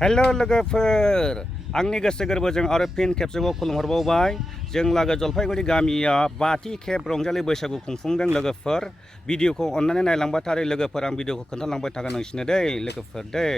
Hello लोगोफोर आंनि गोसो गोरबोजों आरो फिन खेबसेबाव खुलुमहरबावबाय जों लागो जलफाइगुरि गामिया बाथि खेब रंजालि बैसागु खुंफुंदों लोगोफोर भिडिअखौ अन्नानै नायलांबाय थारै लोगोफोर आं भिडिअखौ खोन्थालांबाय थागोन नोंसिनो दै लोगोफोर दै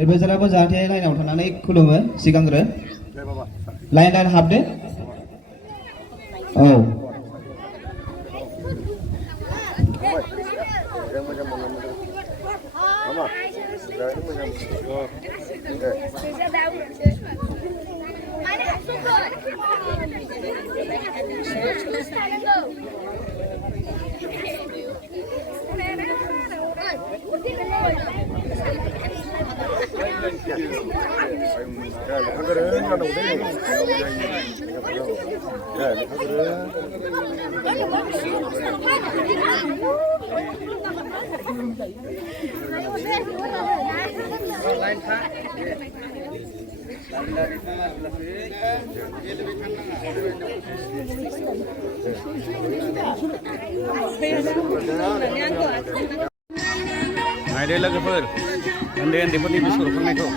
बेजोंबो जाहाथे लाइनाव थानानै खुलुमो सिगांग्रो लाइन लाइन हाबदो औ नायदो लोगोफोर उन्दै उन्दैफोरनि बिस्कुट फाननायखौ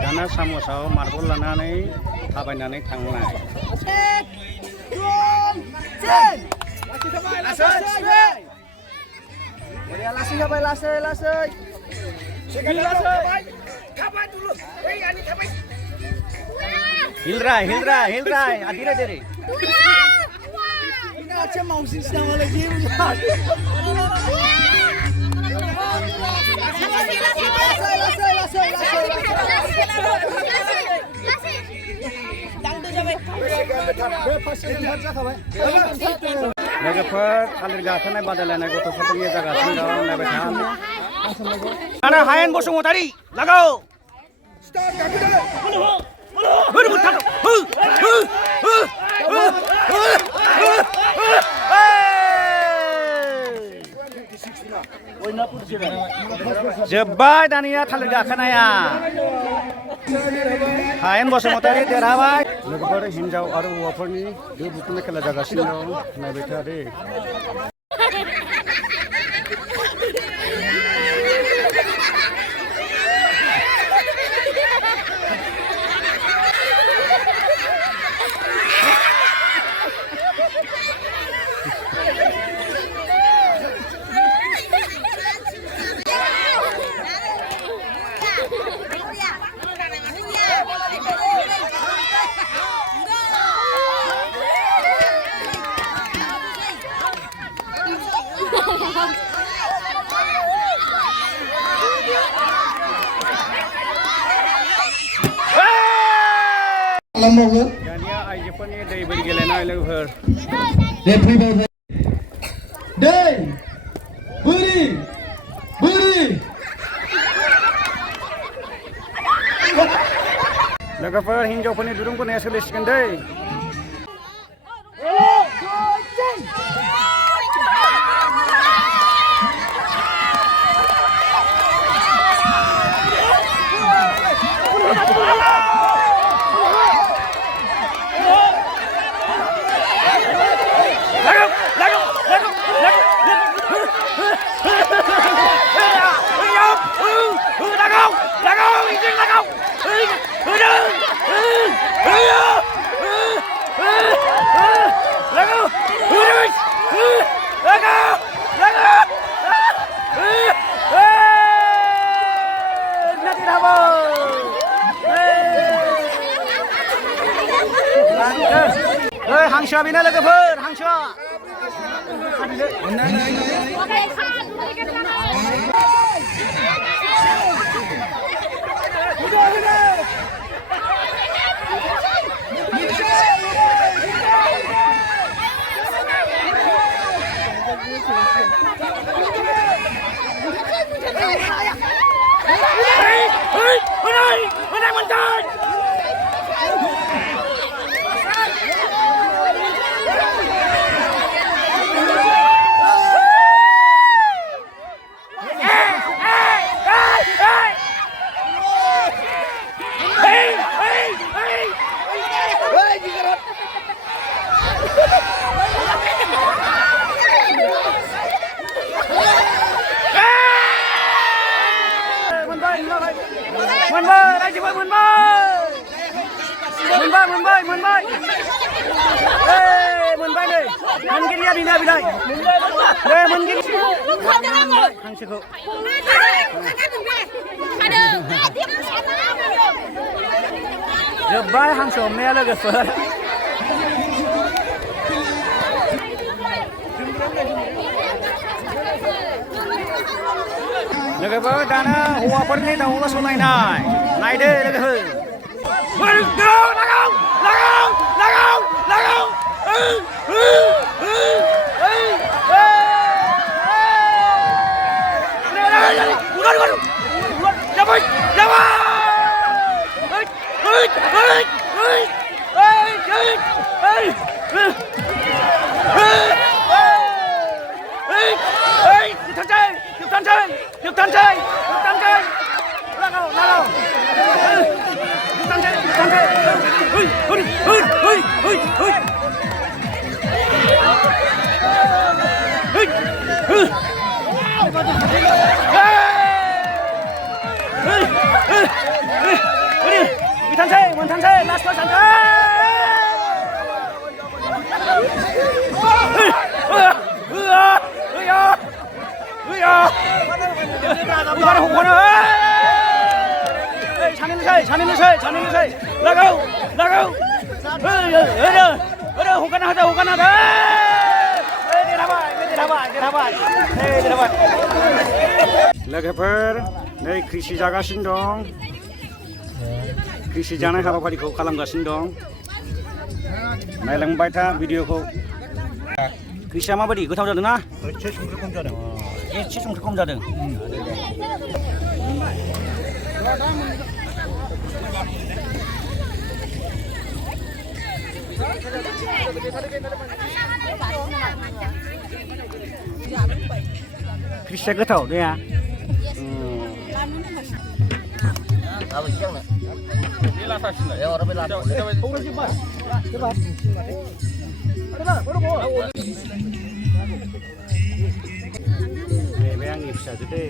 दाना सामसआव मार्बल लानानै थाबायनानै थांनाय Hilra adira dere लोगोफोर थालिर गाखोनाय बादायलायनाय गथ'फोरनि जागासिनो दं नायबाय था आरो हायेन बसुमतारी लागाव जोब्बाय दानिया थालिर गाखोनाया हायेन बसुमतारी देरहाबाय लोगोफोर हिन्जाव आरो हौवाफोरनि दो बुख्रुनाय खेला जागासिनो दं नायबाय था दे दानिया आइजोफोरनि दै बोरि गेलेनाय लोगोफोर दै बोरि बोरि लोगोफोर हिन्जावफोरनि दुरुं बोनाया सोलिसिगोन दै हांसोआ बेनो लोगोफोर हांसोआ Menbai, lagi menbai. Menbai. Menbai nih. Mungkin ya bina bilai. Mungkin. Hangsiko. Jebai hangso mea logoफोर. Logoफोर दाना हौवाफोरनि दाउला सलायनाय नायदो लोगोफोर Mentanse, last one santai. Chanilusai. Lagau. Hukana ada. Dirabai. Logoफोर नै कृषि जागासिनो दं कृषि जानाय हाबाफारिखौ खालामगासिनो दं नायलांबाय था भिडिअखौ कृषिया माबायदि गोथाव जादों ना एसे संख्रि खम जादों कृषिया गोथाव दैया Bebek yang bisa gede.